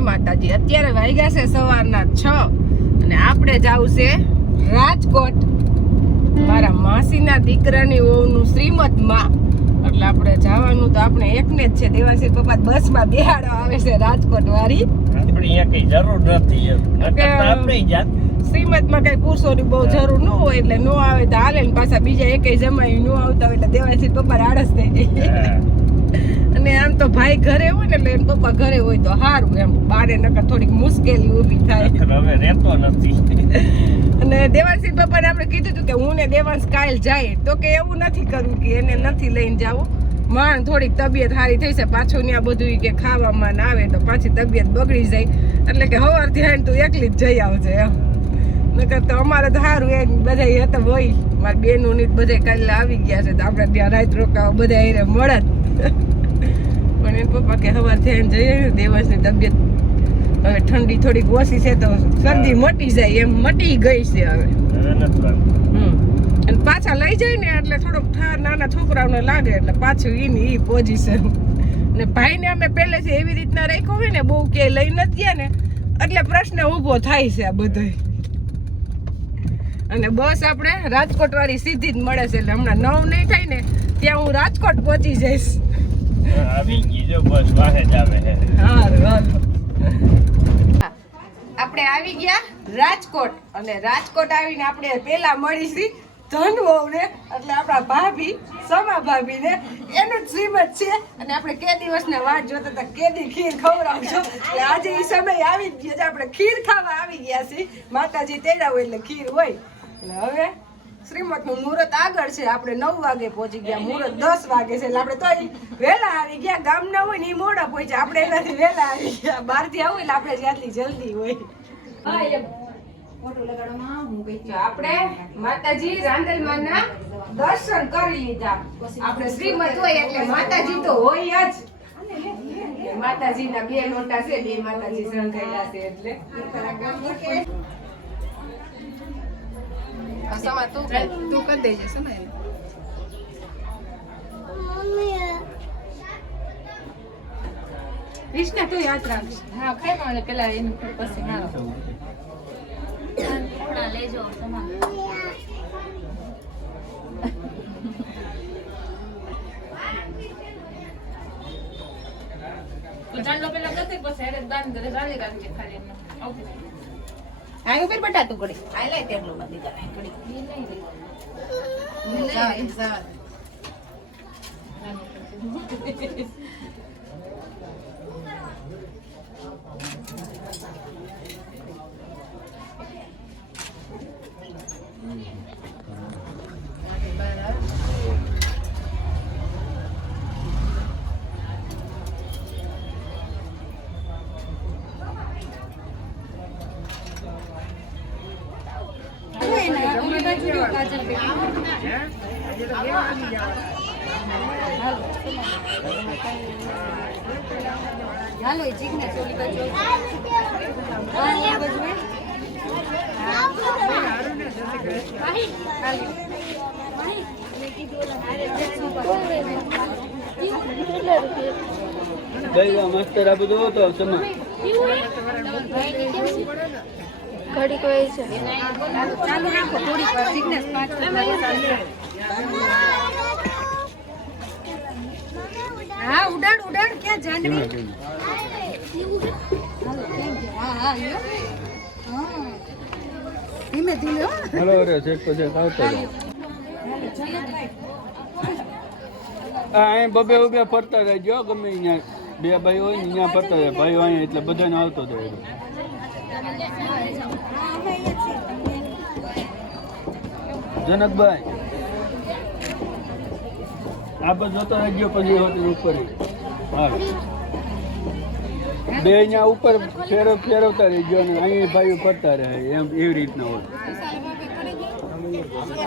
જય માતાજી. અત્યારે વાગ્યા છે સવારના 6 અને આપણે જાવું છે રાજકોટ મારા માસીના દીકરાની વહુનું શ્રીમતમાં. એટલે આપણે જવાનું તો આપણે એકને જ છે. દેવાંશી પપ્પા બસમાં બેહાડવા આવે છે રાજકોટ વાળી. આપણે અહીંયા કઈ જરૂર નથી આપણે જાત શ્રીમતમાં કઈ પુરુષોની બહુ જરૂર ન હોય એટલે નો આવે તો હાલે ને પાછા બીજા એકેય જમાઈ નો આવતા હોય એટલે દેવાંશી પપ્પા આળસ થઈ જાય. અને આમ તો ભાઈ ઘરે હોય ને એટલે પપ્પા ઘરે હોય તો સારું એમ. બારે નકર થોડીક મુશ્કેલી ઊભી થાય. હવે રહેતો નથી. અને દેવાંશી પપ્પાને આપણે કીધું હતું કે હું ને દેવાંશ કાલ જાય તો કે એવું નથી કરવું કે એને નથી લઈને જાવું. માં થોડીક તબિયત સારી થઈ છે પાછું ત્યાં બધું કે ખાવામાં ના આવે તો પાછી તબિયત બગડી જાય એટલે કે સવારથી આવીને તું એકલી જ જઈ આવજે એમ. નકર તો અમારે તો સારું એ બધા હતા હોય મારી બેનું ની બધા કાલે આવી ગયા છે તો આપણે ત્યાં રાત રોકાવા બધા એને મળત. પણ એને પપ્પા કે સવારથી આવીને જઈએ દેવાંશની તબિયત હવે ઠંડી થોડીક ઓછી છે તો શરદી મટી જાય એમ મટી ગઈ છે હવે. અને પાછા લઈ જાય ને એટલે થોડોક ઠાર નાના છોકરાઓને લાગે એટલે પાછું ઈ પોઝિશન. ને ભાઈને અમે પહેલેથી એવી રીતના રાખ્યો હોય ને બહુ કે લઈ નથી ગયા ને એટલે પ્રશ્ન ઊભો થાય છે આ બધો. અને બસ આપણે રાજકોટ વાળી સીધી જ મળે છે એટલે હમણાં 9 નહીં થાય ને ત્યાં હું રાજકોટ પહોંચી જઈશ. આવી ગઈ જો બસ વાહે જ આવે છે. આપણે આવી ગયા રાજકોટ અને રાજકોટ આવીને આપણે પેલા મળીશી ધનવને એટલે આપણા ભાભી સમા ભાભીને એનું જ શ્રીમત છે અને આપણે કે દિવસના વાત જોતા હતા કેદી ખીર ખવડાવજો એટલે આજે એ સમય આવી જ ગયો છે. આપણે ખીર ખાવા આવી ગયા છીએ. માતાજી તેડા હોય એટલે ખીર હોય. એટલે હવે શ્રીમતનું મુહૂર્ત આગળ છે. આપણે 9 વાગે પહોંચી ગયા. મુહૂર્ત 10 વાગે છે એટલે આપણે તો વહેલા આવી ગયા. ગામના હોય ને એ મોડા પહોંચ્યા આપણે એનાથી વહેલા આવી ગયા. બહારથી આવું એટલે આપણે જ્યાંથી જલ્દી હોય. આપણે માતાજી રાંદલમાના દર્શન કરી લીધા. આપણે શ્રીમત હોય એટલે માતાજી તો હોય જ. માતાજીના 2 લોટા છે 2 માતાજી સંઘાયેલા છે એટલે સમા તું કરી દેજે સમા. કૃષ્ણ તું યાદ રાખ. હા ખાઈ મને પેલા એનું પછી મારો લેજો સમા. ચાલો પેલા કતે પછી હેરે દાન કરે જાળી રાખજે ખાલી એમ. ઓકે આયો પર બટા તું ઘડી આઈ લાય તેટલો માં દીધા ઘડી લઈ જા જા. હાલો જીગને ચોલી બાજુ આ બાજુ માસ્ટર આ બધું હતો સમા ઘડી કોઈ છે ચાલુ રાખો થોડીક વાર જીગનેશ 5 મિનિટ. હા ઉડાડ ઉડાડ ક્યાં જાનવી. હા હા યો હા ધીમે ધીમે હો. હાલો રે સેટ પછી આવતો રહે. અહીં બબે ઉભે ફરતા રહેજો ગમે ત્યાં 2 ભાઈ હોય ને ત્યાં ફરતા રહે. ભાઈઓ અહીંયા એટલે બધાને આવતો જાય. જનકભાઈ આ બધો જોતો રહેજો પછી હોતી ઉપર. હા 2 અહીંયા ઉપર ફેરવતા રહેજો અને અહીં ભાઈઓ ફરતા રહે એમ એવી રીતના હોય.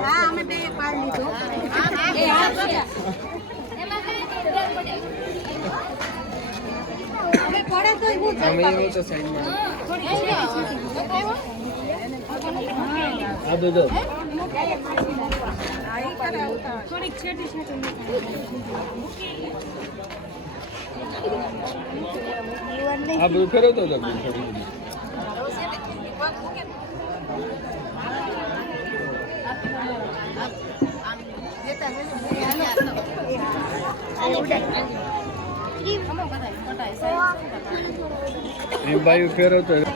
હા અમે બે પાડ લીધો. એ હા અમે પડે તોય હું અમે એવું તો સાઈડમાં આ બધો થોડીક છેટી છેટી આ બધું ફેરવતો હતો બેન થોડી ઘણી. એ બાયું ફેરવતો હતો.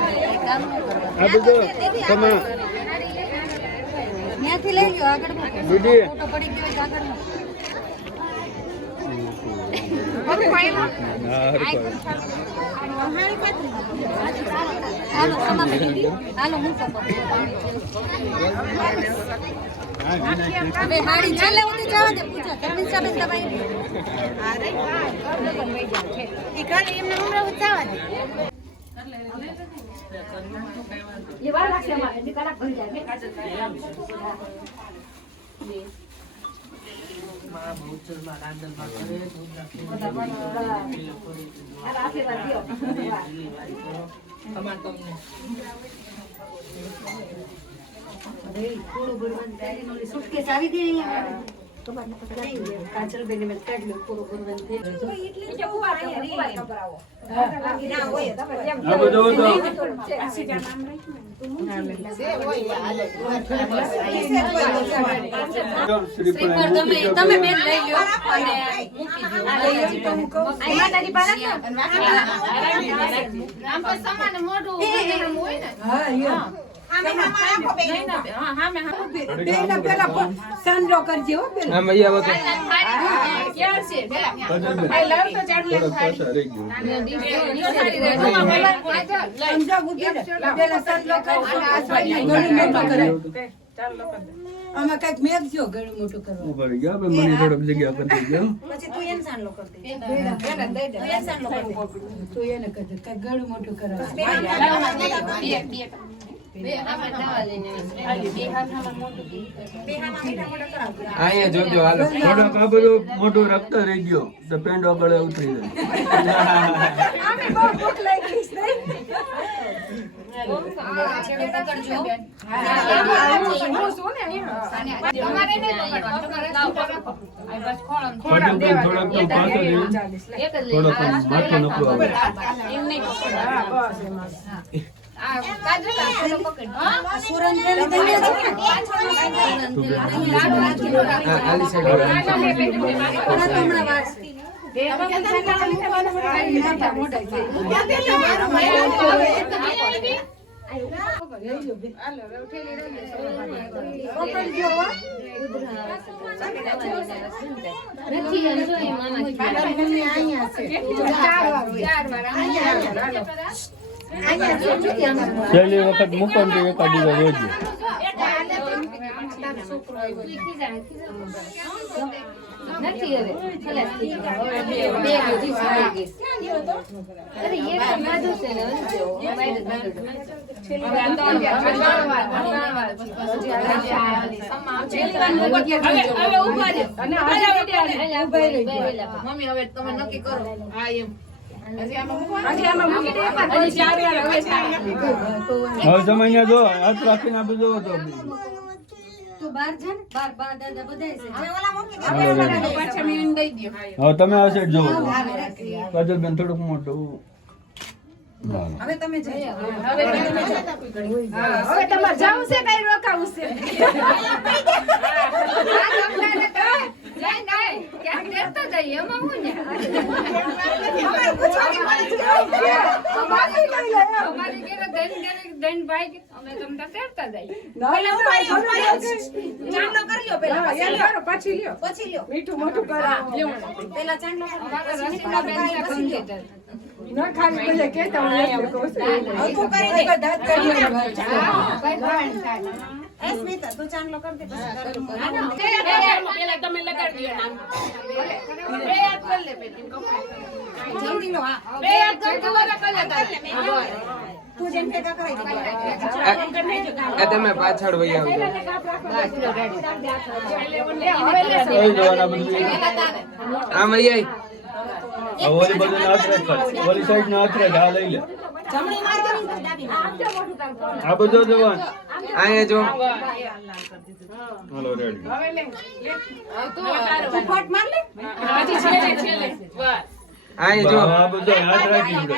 આ બધું તમે ત્યાંથી લઈ લો આગળ દીદી ફોટો પડી ગયો હોય તો આગળ હાલો આમાં દીદી હાલો મૂકો હવે મારી છેલ્લે ઉધી જવા દે પૂછો તમે સાબિત તમારી ઈ ખાલી એમને ઉમરા જવા દે ये वाला से हमारे निकाला बन जाएंगे सूटकेस આવી ગઈ કાચલ બેને મેં કાઢ લો પૂરો ભરવાનું થઈ ગયું આ બધું હતો. શ્રીફળ તમે બેન લઈ લો અને મૂકી દો આ માતાજી પાસે આમ તો સમાન મોઢું હોય ને હા યો આમાં કઈક મેઘજો ઘણું મોટું કરવા ઉપર ગયા ભાઈ મને થોડોક જગ્યા કરી દેજો. પછી તું એને સાંડલો કર દે તું એને કર દે કઈક ઘણું મોટું કરવા અહીંયા જોજો હાલો થોડોક આ બધું મોટું રખતા રહી ગયો તો પેન્ટ આગળ ઉતરી જાય. થોડોક તો પાછો થોડોક માથું નકરું આવે. સુરન પેલી દઈએ છે આલી સાઈડ હમણાં વાત છેલ્લી વખત મૂકો ને તો એકાદ દિવસ રોજ નથી હવે ખલાસ થઈ ગયો બે હજી સારી ગઈ અરે એ તો માધુ છે ને જો માઈડ માધુ હવે ઉભા રહે અને મમ્મી હવે તમે નક્કી કરો હા એમ હવે સમય જો હાથ રાખીને આપણે જોવો તો તો બાર છે ને બાર બા દાદા બધાય છે હવે તમે આ સાઈડ જોવો કાજલબેન થોડુંક મોટું હવે તમે જઈ હવે તમારે જાવું છે કઈ રોકાવું છે પછી લ્યો મીઠું મોટું કરો પેલા ચાંદલો ના ખાલી પેલા કેતા હું એટલે કહું છું સ્મિતા તું ચાંદલો કર દે પેલા તમે લગાડી દો નામ બે હાથ કર લે જલ્દી લો હા બે હાથ કર દો વાલા કર લે તું જેમ ભેગા કરાઈ દે આ તમે પાછળ વહી આવજો કઈ જવાના બધું આમ વહી આય આ ઓલી બધું આથરે કર ઓલી સાઈડ ના આથરે આ લઈ લે આ બધો જવાન અહીંયા જો હાલો રેડી હવે લે અહીંયા જો આ બધો હાથ રાખી દે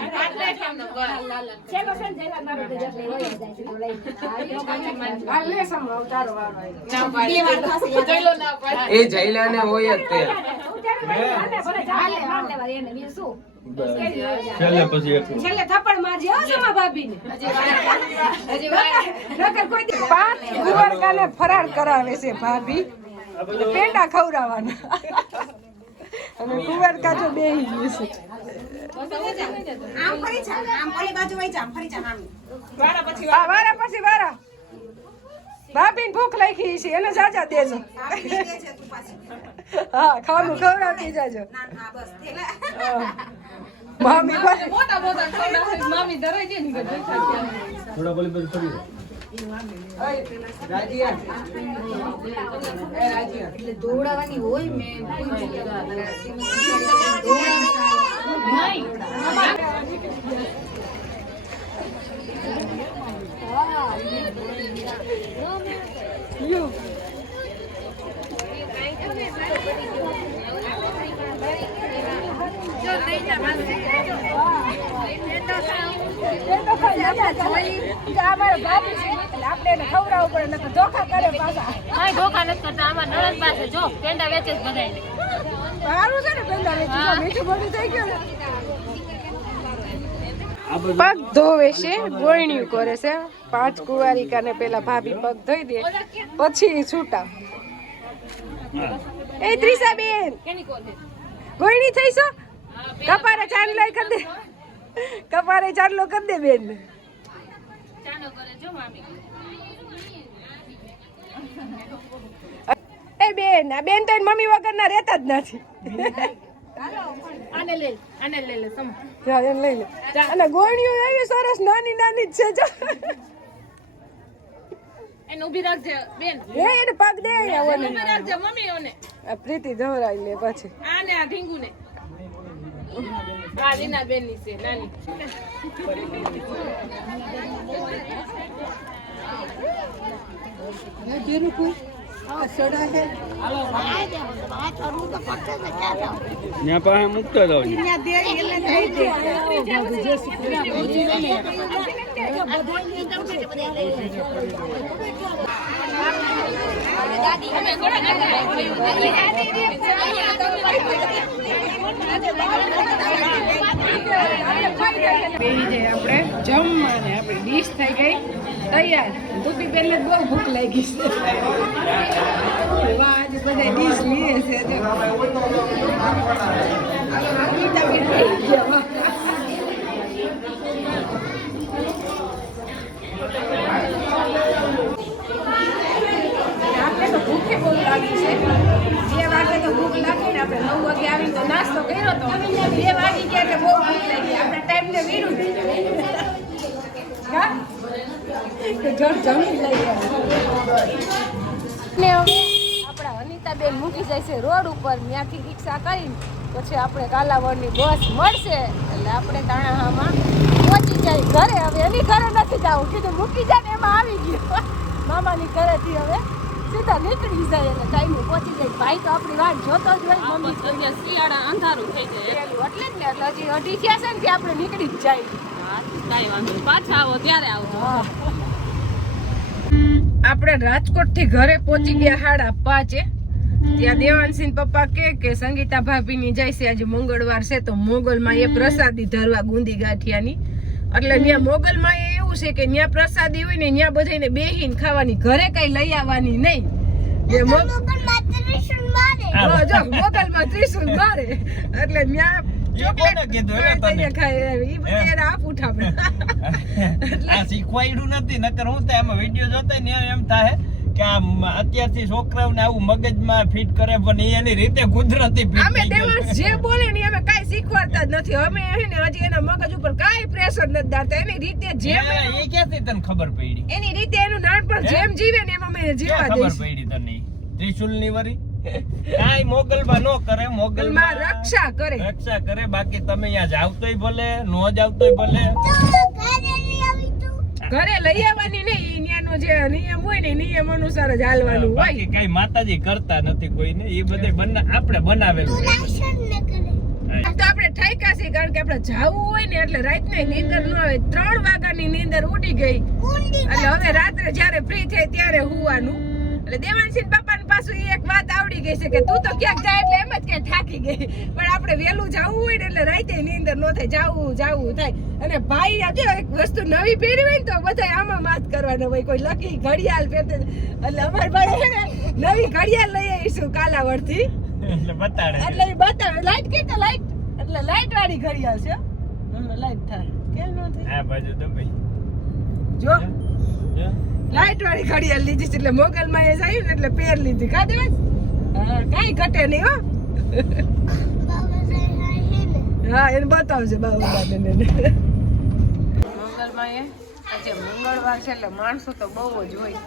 હાલ લે સમ અવતારો વાળો એ જયલાને હોય જ તે છેલ્લે પછી એક છેલ્લે થપ્પડ મારજે હો સમા ભાભીને નકર કોઈ દી 5 ગુવારકાને ફરાર કરાવે છે ભાભી પેંડા ખવડાવવાના અને ગુવારકા જો બેહી ગયું છે વારા પછી વારા ભાભીને ભૂખ લાગી છે એને જાજા દેજો હા ખાવાનું ખવડાવતી જાજો મામી પાસે મામી ધરાઈ દે ને થોડા બોલી બધું ફરી દોડાવાની હોય મેં ધોખા કરે પાછા કાંઈ ધોખા નથી કરતા આમાં નણંદ પાસે જો પેંડા વેચે જ બધાયને સારું છે ને પેલા મીઠું બધું થઈ ગયું પગ ધોવે છે ગોળણિયું કરે છે 5 કુંવારિકાને પેલા ભાભી પગ ધોઈ દે પછી છૂટા એ ત્રિષા બેન ગોળણી થઈ છો કપારે ચાંદલો કરી દે કપારે ચાંદલો કરી દે બેન ચાનો કરે જો મામી એ બેન આ બેન તો એની મમ્મી વગરના રહેતા જ નથી આને લે સમ જા એને લઈ લે અને ગોળણીઓ એવી સરસ નાની નાની જ છે જો એને ઊભી રાખજે બેન એને પગ દે અહીંયા ઓને. ઊભી રાખજે મમ્મી ઓને આ પ્રીતિ ધવરાઈ લે પછી આને આ ઢીંગુને આ લીના બેન ની છે નાની ત્યાં પાસે મૂકતા જાવ બેહી જાય આપણે જમવાને આપણી ડીશ થઈ ગઈ તૈયાર દુપી બેનને બહુ ભૂખ લાગી છે વાહ આજે બધા ડીશ લીએ છે આપણે તો ભૂખે બહુ લાગી છે 2 વાગે તો ભૂખ લાગી ને આપણે 9 વાગે આવી તો નાસ્તો કર્યો તો 2 વાગી ગયા એટલે બહુ ભૂખ લાગી આપણા ટાઈમને વિરુદ્ધ હા તો જમી લઈએ ને હવે આપણા અનિતાબેન મૂકી જાય છે રોડ ઉપર ત્યાંથી રિક્ષા કરીને પછી આપણે કાલાવડની બસ મળશે એટલે આપણે તાણાહામાં પહોંચી જાય ઘરે હવે એની ઘરે નથી જવું કીધું મૂકી જાય ને એમાં આવી ગયો મામાની ઘરેથી હવે સીધા નીકળી જાય એટલે ટાઈમે પહોંચી જાય ભાઈ તો આપણી વાત જોતો જ હોય મમ્મી અત્યારે શિયાળા અંધારું થઈ જાય એટલે જ ને એટલે હજી અઢી થયા છે ને કે આપણે નીકળી જ જાય કાંઈ વાંધો નહીં. પાછા આવો ત્યારે આવજો આપણે રાજકોટ થી ઘરે પહોંચી ગયા 5:30 ત્યાં દેવાંશી પપ્પા કે સંગીતા ભાભી ની જાય છે આજે મંગળવાર છે તો મોગલમાં એ પ્રસાદી ધરવા ગુંદી ગાંઠિયાની એટલે ત્યાં મોગલમાં એવું છે કે ત્યાં પ્રસાદી હોય ને ત્યાં બધાને બેહીને ખાવાની ઘરે કઈ લઈ આવવાની નહીં એ મોગલમાં ત્રિશુલ મારે એટલે ત્યાં કોને કીધું એટલે તને ખાય ઈ બધી એને આપ ઉઠાવે આ શીખવાડ્યું નથી નકર હું તો એમાં વિડિયો જોતા ને એમ થાય કે આ અત્યારથી છોકરાઓને આવું મગજમાં ફિટ કરે પણ ઈ એની રીતે કુદરતી ફિટ અમે થઈ ગયું દેવાંશ જે બોલે ને અમે કાઈ શીખવાડતા જ નથી અમે હે ને હજી એના મગજ ઉપર કાઈ પ્રેશર નથી ડાલતા એની રીતે જેમ એ ક્યાંથી તને ખબર પડી એની રીતે એનું નાનપણ જેમ જીવે ને એમ અમે જીવા ક્યાં ખબર દઈશું પડી તને ત્રિશુલ ની વરી કાંઈ મોગલમાં નો કરે, માં મોગલમાં રક્ષા કરે. રક્ષા કરે. બાકી તમે અહીંયા જાવતોય ભલે, નો જાવતોય ભલે. ઘરે લઈ આવવાની નહીં, ઈ ન્યાનો જે નિયમ હોય ને નિયમ અનુસાર જ હાલવાનું બાકી હોય. કઈ માતાજી કરતા નથી કોઈને. એ બધે આપણે બનાવેલું હોય. તો આપણે ઠાયકા છે, કારણ કે આપણે જાવું હોય ને એટલે રાતની નીંદર ન આવે. 3 વાગ્યાની નીંદર ઉડી ગઈ એટલે હવે રાત્રે જ્યારે ફ્રી થાય ત્યારે હુવાનું. એટલે દેવાંશી પપ્પાને પાછું ઈ એક વાત આવડી ગઈ છે કે તું તો ક્યાંક જાય એટલે એમ જ કે થાકી ગઈ, પણ આપણે વહેલું જાવું હોય ને એટલે રાતે નીંદર ન થાય, જાવું થાય. અને ભાઈ આજે એક વસ્તુ નવી પહેરી હોય ને તો બધા આમાં માત કરવાના હોય. કોઈ લકી ઘડિયાળ પહેરતે, એટલે અમારા ભાઈ છે ને નવી ઘડિયાળ લઈ આવીશું કાલાવડથી, એટલે બતાડે. એટલે એ બતાવે લાઈટ કે લાઈટ, એટલે લાઈટ વાળી ઘડિયાળ છે. હમણાં લાઈટ થાય કેમ ન થાય આ બાજુ તો ભાઈ જો જો. લાઈટ વાળી ઘડિયાળ લીધી છે, એટલે મોગલમાં એ આવ્યું ને એટલે પેર લીધી. કા દેવાંશ? હા, કાંઈ ઘટે નહીં હો. હા, એને બતાવજે બાબુદાદાને. મોગલમાં એ આજે મંગળવાર છે એટલે માણસો તો બહુ જ હોય.